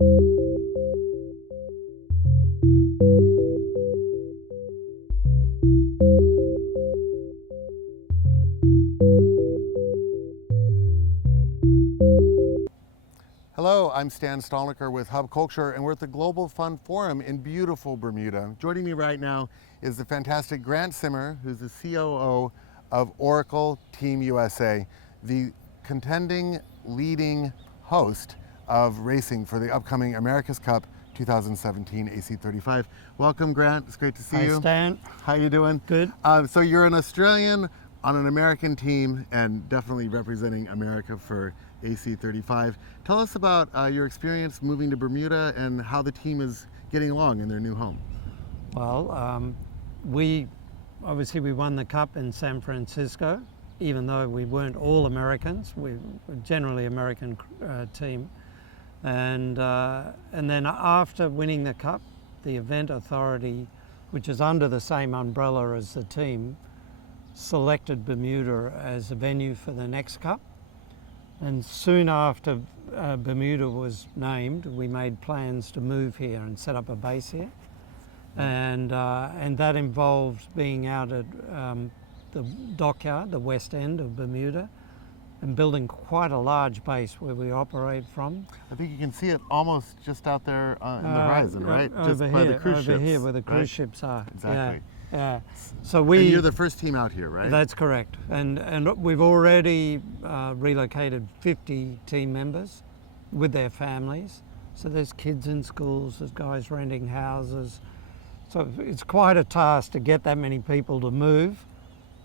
Hello, I'm Stan Stalnaker with Hub Culture, and we're at the Global Fun Forum in beautiful Bermuda. Joining me right now is the fantastic Grant Simmer, who's the COO of Oracle Team USA, the contending leading host of racing for the upcoming America's Cup 2017 AC35. Welcome, Grant. It's great to see you. Hi, Stan. How you doing? Good. So you're an Australian on an American team and definitely representing America for AC35. Tell us about your experience moving to Bermuda and how the team is getting along in their new home. Well, we won the Cup in San Francisco, even though we weren't all Americans. We were generally American team. And then after winning the Cup, the event authority, which is under the same umbrella as the team, selected Bermuda as a venue for the next Cup. And soon after Bermuda was named, we made plans to move here and set up a base here. And that involved being out at the dockyard, the west end of Bermuda, and building quite a large base where we operate from. I think you can see it almost just out there in the horizon, right? Just over by here, the cruise ships. Over here where the cruise right? ships are. Exactly. Yeah. So And you're the first team out here, right? That's correct. And we've already relocated 50 team members with their families. So there's kids in schools, there's guys renting houses. So it's quite a task to get that many people to move,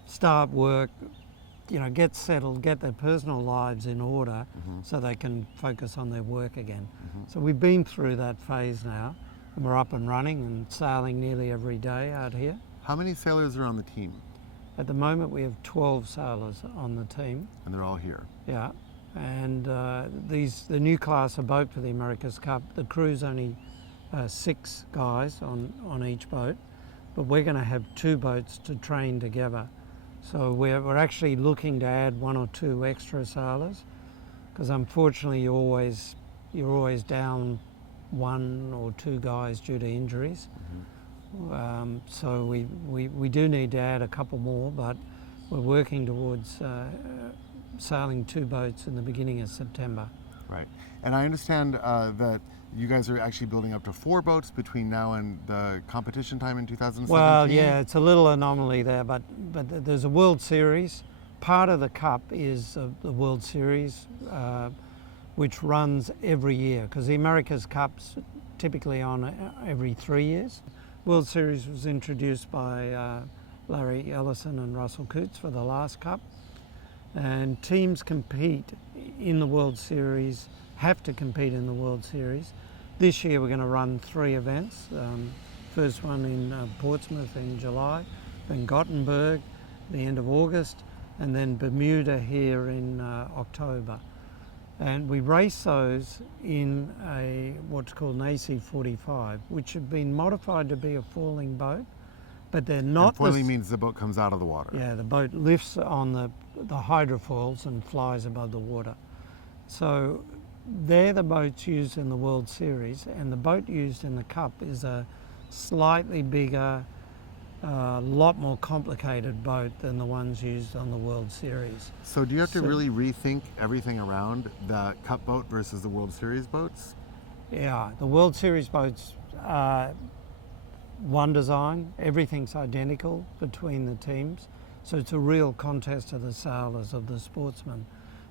start work, get settled, get their personal lives in order so they can focus on their work again. So we've been through that phase now, and we're up and running and sailing nearly every day out here. How many sailors are on the team? At the moment we have 12 sailors on the team. And they're all here? Yeah, and the new class of boat for the America's Cup, the crew's only 6 guys on each boat, but we're going to have 2 boats to train together. So we're actually looking to add 1 or 2 extra sailors, because unfortunately you're always down 1 or 2 guys due to injuries. So we do need to add a couple more, but we're working towards sailing 2 boats in the beginning of September. Right. And I understand that you guys are actually building up to 4 boats between now and the competition time in 2017? Well, yeah, it's a little anomaly there, but there's a World Series. Part of the Cup is the World Series, which runs every year, because the America's Cup's typically on every 3 years. World Series was introduced by Larry Ellison and Russell Coots for the last Cup, and teams compete in the World Series, have to compete in the World Series. This year we're going to run 3 events. First one in Portsmouth in July, then Gothenburg the end of August, and then Bermuda here in October. And we race those in what's called an AC45, which have been modified to be a falling boat, but they're not. And foiling means the boat comes out of the water. Yeah, the boat lifts on the hydrofoils and flies above the water. So they're the boats used in the World Series, and the boat used in the Cup is a slightly bigger, lot more complicated boat than the ones used on the World Series. So do you have to really rethink everything around the Cup boat versus the World Series boats? Yeah, the World Series boats are one design, everything's identical between the teams, so it's a real contest of the sailors, of the sportsmen,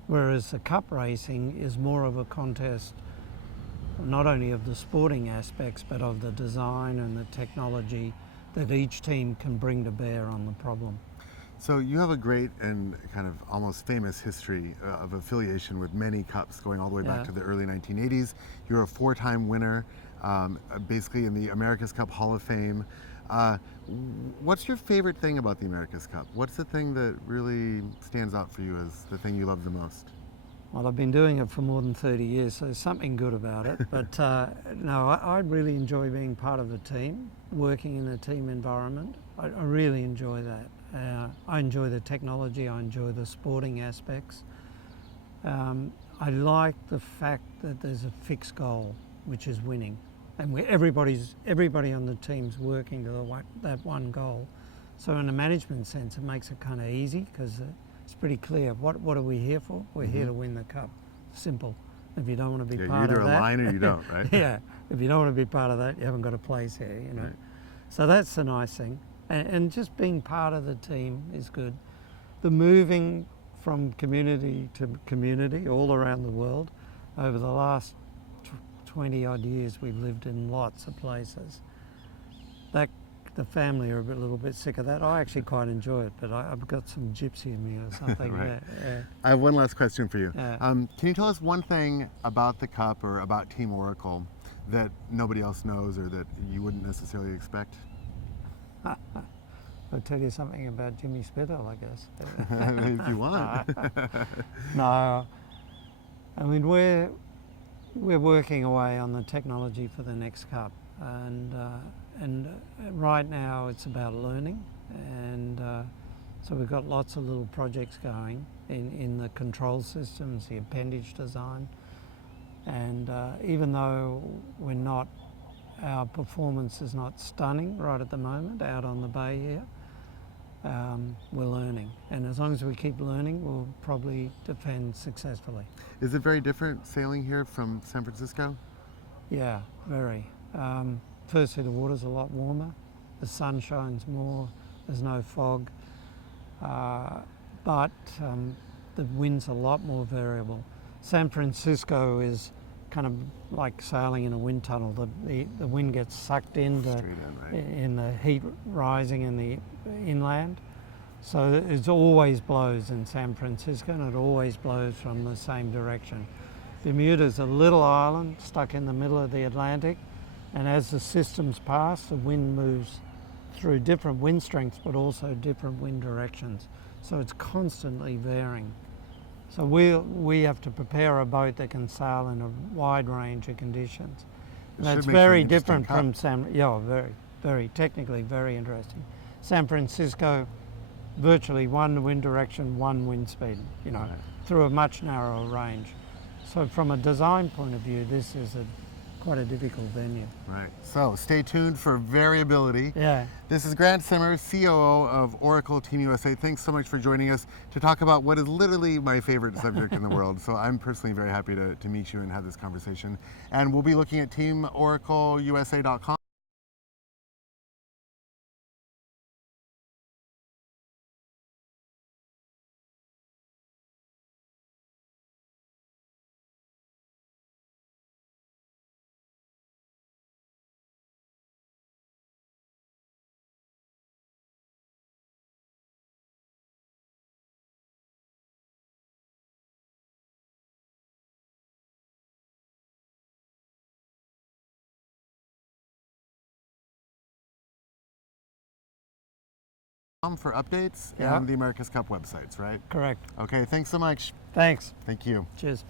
whereas the Cup racing is more of a contest not only of the sporting aspects but of the design and the technology that each team can bring to bear on the problem. So you have a great and kind of almost famous history of affiliation with many Cups going all the way back to the early 1980s. You're a 4-time winner, basically in the America's Cup Hall of Fame. What's your favorite thing about the America's Cup? What's the thing that really stands out for you as the thing you love the most? Well, I've been doing it for more than 30 years, so there's something good about it. But no, I really enjoy being part of a team, working in a team environment. I really enjoy that. I enjoy the technology, I enjoy the sporting aspects. I like the fact that there's a fixed goal. which is winning, and everybody on the team's working to that one goal. So in a management sense, it makes it kind of easy because it's pretty clear what are we here for? We're here to win the cup. Simple. If you don't want to be part of that, you're either align or you don't, right? yeah. If you don't want to be part of that, you haven't got a place here, you know. Right. So that's the nice thing, and just being part of the team is good. The moving from community to community all around the world over the last 20 odd years, we've lived in lots of places. The family are a little bit sick of that. I actually quite enjoy it, but I've got some gypsy in me or something. Right. Yeah. I have one last question for you. Yeah. Can you tell us one thing about the Cup or about Team Oracle that nobody else knows or that you wouldn't necessarily expect? I'll tell you something about Jimmy Spittle, I guess. If you want. No, I mean we're working away on the technology for the next Cup, and right now it's about learning, and so we've got lots of little projects going in the control systems, the appendage design, and even though our performance is not stunning right at the moment out on the bay here, we're learning, and as long as we keep learning, we'll probably defend successfully. Is it very different sailing here from San Francisco? Yeah, very. Firstly, the water's a lot warmer, the sun shines more, there's no fog, but the wind's a lot more variable. San Francisco is kind of like sailing in a wind tunnel. The wind gets sucked in the heat rising in the inland. So it always blows in San Francisco, and it always blows from the same direction. Bermuda's a little island stuck in the middle of the Atlantic, and as the systems pass, the wind moves through different wind strengths but also different wind directions. So it's constantly varying. So we have to prepare a boat that can sail in a wide range of conditions. That's very different from very technically very interesting. San Francisco, virtually one wind direction, one wind speed, through a much narrower range. So from a design point of view, this is quite a difficult venue. Right. So stay tuned for variability. Yeah. This is Grant Simmer, COO of Oracle Team USA. Thanks so much for joining us to talk about what is literally my favorite subject in the world. So I'm personally very happy to meet you and have this conversation. And we'll be looking at teamoracleusa.com. For updates and the America's Cup websites, right? Correct. Okay, thanks so much. Thanks. Thank you. Cheers.